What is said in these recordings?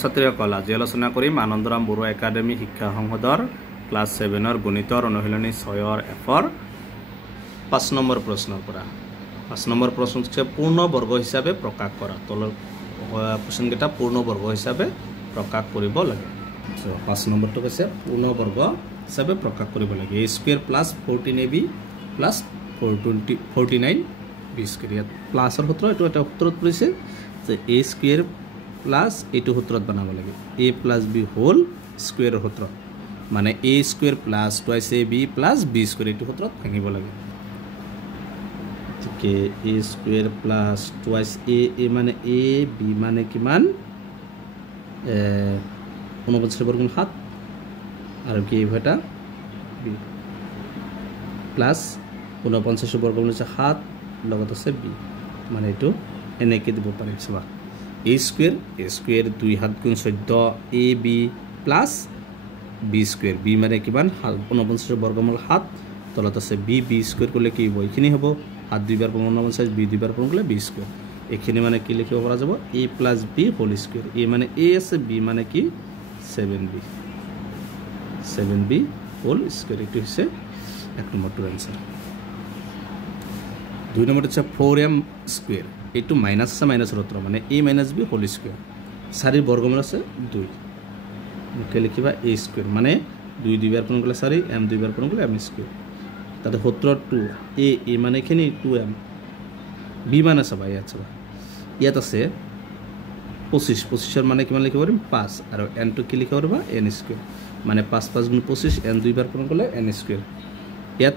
ছাত্ৰীসকল আজি আলোচনা কৰিম আনন্দৰাম বৰুৱা একাডেমী শিক্ষা সংসদৰ ক্লাছ 7ৰ গণিতৰ অনুশীলনী 6ৰ এফৰ 5 নম্বৰ প্ৰশ্নৰ পৰা 5 নম্বৰ প্ৰশ্ন হৈছে পূৰ্ণ বৰ্গ হিচাপে প্ৰকাশ কৰা তলৰ কোৱেশ্চন কেইটা পূৰ্ণ বৰ্গ হিচাপে প্ৰকাশ কৰিব লাগে সো 5 নম্বৰটো কৈছে পূৰ্ণ বৰ্গ হিচাপে প্ৰকাশ কৰিব লাগে a square plus 14ab plus 449 b square প্লাসৰ সূত্ৰ এটো এটা সূত্ৰত পৰিছে যে a স্কয়াৰ প্লাস এটো সূত্ৰত বনাব লাগে a প্লাস b হোল স্কয়াৰৰ সূত্ৰ মানে a square plus twice ab plus b square এটো সূত্ৰত ভাঙিব লাগে ঠিক a square plus twice a মানে a b মানে কিমান 49 বৰ্গমূল 7 আৰু কি এটা b প্লাস 49 বৰ্গমূল 7 লগত আছে b মানে এটো এনেকে দিব পাৰি চাবা a square 2 হাত গুণ 14 ab plus b square b মানে কিমান 49 বর্গমূল 7 তলত আছে b square করলে কি হ'ব এখিনি হ'ব 7 দুইবাৰ 49 b দুইবাৰ কৰলে b square এখিনি মানে কি লিখিব পৰা যাব a plus b whole square a মানে a আছে b মানে কি 7b whole square এটো হৈছে এক নম্বৰটো आंसर দুই নম্বৰটো আছে 4m square এটো মাইনাস আছে মাইনাসৰ সূত্ৰ মানে a - b হোল স্কয়ার 4 এর বর্গমূল আছে 2 মুখে লিখিবা a স্কয়ার মানে 2 দুইবার পূরণ করলে 4 m দুইবার পূরণ করলে m স্কয়ার তাতে সূত্র 2 a মানে এখানে 2m b মানে সবাই আছে ইয়াত আছে 25 এর মানে কিমান লিখিব পারিম 5 আর n টু কি লিখিব পারবা n স্কয়ার মানে 5 5 গুণ 25 n দুইবার পূরণ করলে n স্কয়ার ইয়াত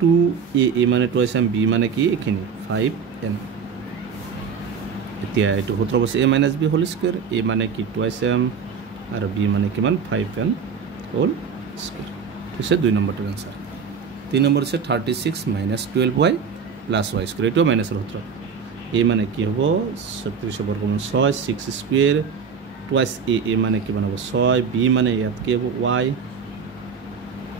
2a মানে 2m b মানে কি এখানে 5n এতিয়া এটো সূত্ৰ বছে a - b whole square a মানে কি 2m আৰু b মানে কিমান 5n হোল স্কয়াৰ ঠিক আছে 2 নম্বৰটো आंसर 3 নম্বৰ আছে 36 - 12y + y স্কয়াৰ এটো মাইনাসৰ সূত্ৰ a মানে কি হ'ব 36 বৰ্গমূল 6 6 স্কয়াৰ টুৱাইস a মানে কিমান হ'ব 6 b মানে ইয়াত কি হ'ব y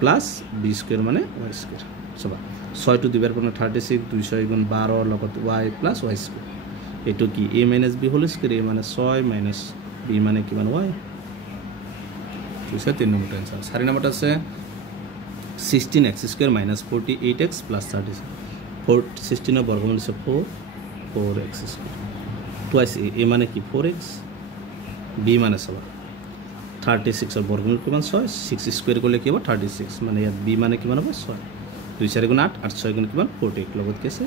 প্লাস b স্কয়ার মানে y স্কয়ার সবা 6 টু দুইবাৰ পূৰণ 36 2 6 গুণ 12 লগত y প্লাস y স্কয়ার এটো কি a - b whole square a মানে 6 মাইনাস b মানে কিমান y ঠিক আছে 3 নম্বরটা आंसर 4 নম্বরটা আছে 16x স্কয়ার - 48x + 36 16 এর বর্গমূল আছে 4x স্কয়ার টুৱাইস a মানে কি 4x b মানে 7 36 এর বর্গমূল কিমান 6 6 স্কয়ার করলে কি হবে 36 মানে ইয়াত b মানে কিমান হবে 6 2 4 গুণ 8 8 6 গুণ কিমান 48 লগত কি 6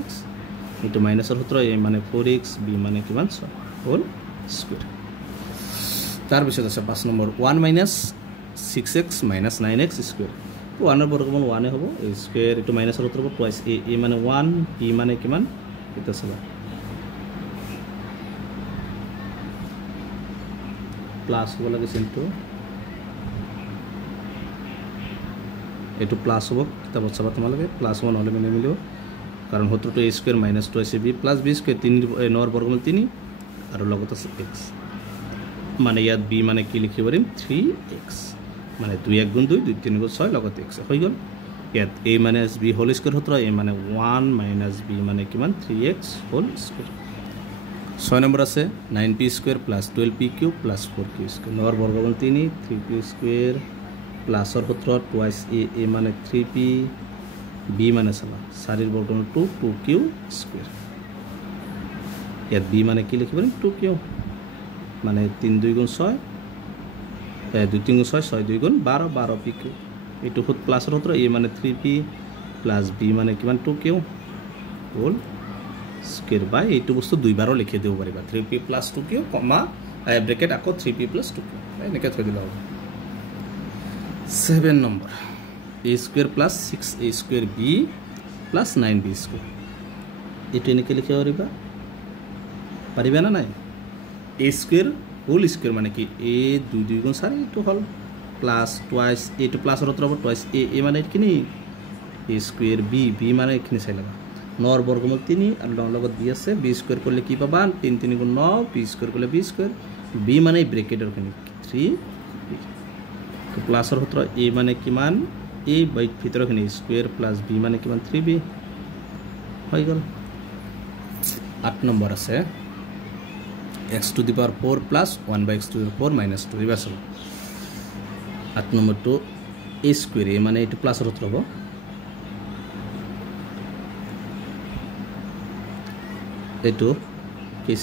এটো মাইনাসৰ সূত্ৰ a মানে 4x b মানে কিমান 6 হোল স্কয়াৰ তাৰ পিছত আছে 5 নম্বৰ 1 - 6x - 9x স্কয়াৰ 1 এৰ বৰ্গমূল 1 এ হ'ব a স্কয়াৰ এটো মাইনাসৰ সূত্ৰ হ'ব টুৱাইস a মানে 1 b মানে কিমান এটা চাবা প্লাস হ'ব লাগে চিনটো এটো প্লাস হ'ব কিতাবত চাবা তোমালোকে প্লাস 1 হলে মানে মিলিব কারণ সূত্রটো a square - 2ab + b square 3 9 বর্গমূল 3 আর লগত আছে x মানে ইয়াত b মানে কি লিখিব পাৰিম 3x মানে 2 1 গুণ 2 2 3 গুণ 6 লগত x হৈ গল ইয়াত a - b হোল স্কয়ার সূত্র a মানে 1 - b মানে কিমান 3x হোল স্কয়ার 6 নম্বৰ আছে 9p square + 12p³ + 4q square 9 বৰ্গমূল 3 3p স্কয়াৰ প্লাসৰ সূত্ৰ টুৱাইস a মানে 3p b মানে চাবা 4 এর বর্গমূল 2 2q স্কয়ার ইয়াত b মানে কি লিখিব 2q মানে 3 2 গুণ 6 2 3 গুণ 6 6 2 গুণ 12 12pq এটো হত প্লাসৰ সূত্ৰ a মানে 3p + b মানে কিমান 2q হোল স্কয়াৰ বাই এটো বস্তু দুইবাৰো লিখি দিব পাৰিবা 3p + 2q কমা ব্র্যাকেট আকৌ 3p + 2q এনেকৈ থৈ দিলা হ'ব 7 number a square + 6a square b + 9b square এটো এনেকৈ লিখিব পাৰিবা না নাই a স্কয়ার হোল স্কয়ার মানে কি a 2 2 গুণ 4 এটো হল প্লাস টুৱাইস এটো প্লাসৰ সূত্ৰ হ'ব টুৱাইস a মানে কিনি a স্কয়ার b মানে এখিনি চাই লাগা 9 বর্গমূল 3 আর 9 লগত b আছে b স্কয়ার করলে কি পাবা 3 3 গুণ 9 b স্কয়ার করলে b স্কয়ার b মানে ব্র্যাকেটের ওখানে 3 তো প্লাসৰ সূত্ৰ a মানে কিমান a বাই ভিতৰখিনি স্কয়াৰ প্লাস b মানে কিমান 3b হৈ গল 8 নম্বৰ আছে x to the power 4 plus 1 by x to the power minus 2 reverse হল 8 নম্বরটো a স্কয়ার a মানে এটা প্লাসের সূত্র হবে এটো কি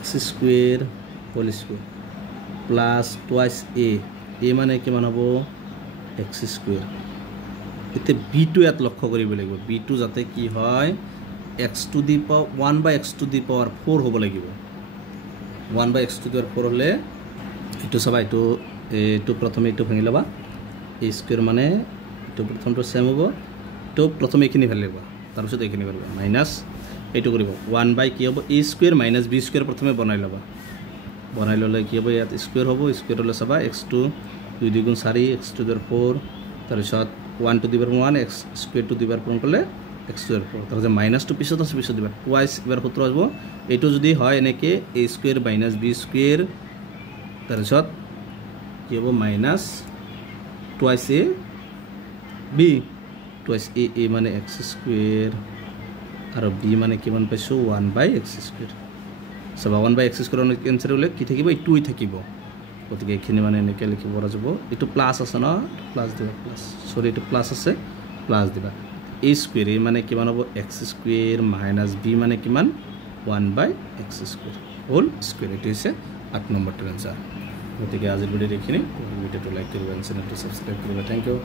x square whole square plus twice a মানে কি মান হবে x স্কয়ার এতে b2 এত লক্ষ্য করিব লাগিব b2 যাতে কি হয় x to the power 1 by x to the power 4 হ'ব লাগিব 1 by x to the power 4 হলে এটো সব এটো প্রথমে এটো ভাঙি লবা a স্কয়ার মানে এটো প্রথমটো সেম হ'ব তো প্রথমে এখিনি ফেলে লবা তার পিছত এখিনি করবা মাইনাস এটো করিব 1 by কি হ'ব a square minus b square প্রথমে বনাই লবা বনাই ললে কি হ'ব ইয়াত স্কয়ার হ'ব স্কয়ার হলে সবা x2 2 2 গুণ 4 x to the power 4 তার পিছত 1 to the power 1 x square to the power পূরণ করলে x to the power তাহলে মাইনাস টু পিছত আছে পিছত দিবা টুয়াইস এবার সূত্র আসব এটো যদি হয় এনেকে a square minus b square তার পিছত কি হবে minus twice a b twice a মানে x স্কয়ার আর b মানে কি মান পাইছো 1 by x স্কয়ার সব 1 by x স্কয়ার অনেক ক্যান্সেল হলে কি থাকিব এই 2 থাকিব গতিকে এখানে মানে এনেকে লিখিব পৰা যাব এটো প্লাস আছে না প্লাস দিবা প্লাস সরি এটো প্লাস আছে প্লাস দিবা a স্কয়ার a মানে কিমান হ'ব x স্কয়ার মাইনাস b মানে কিমান 1 by x square whole square এটো হৈছে 8 নম্বরটার आंसर গতিকে আজিৰ ভিডিও দেখিনি ভিডিওটো লাইক কৰিবা চ্যানেলটো সাবস্ক্ৰাইব কৰিবা থ্যাংক ইউ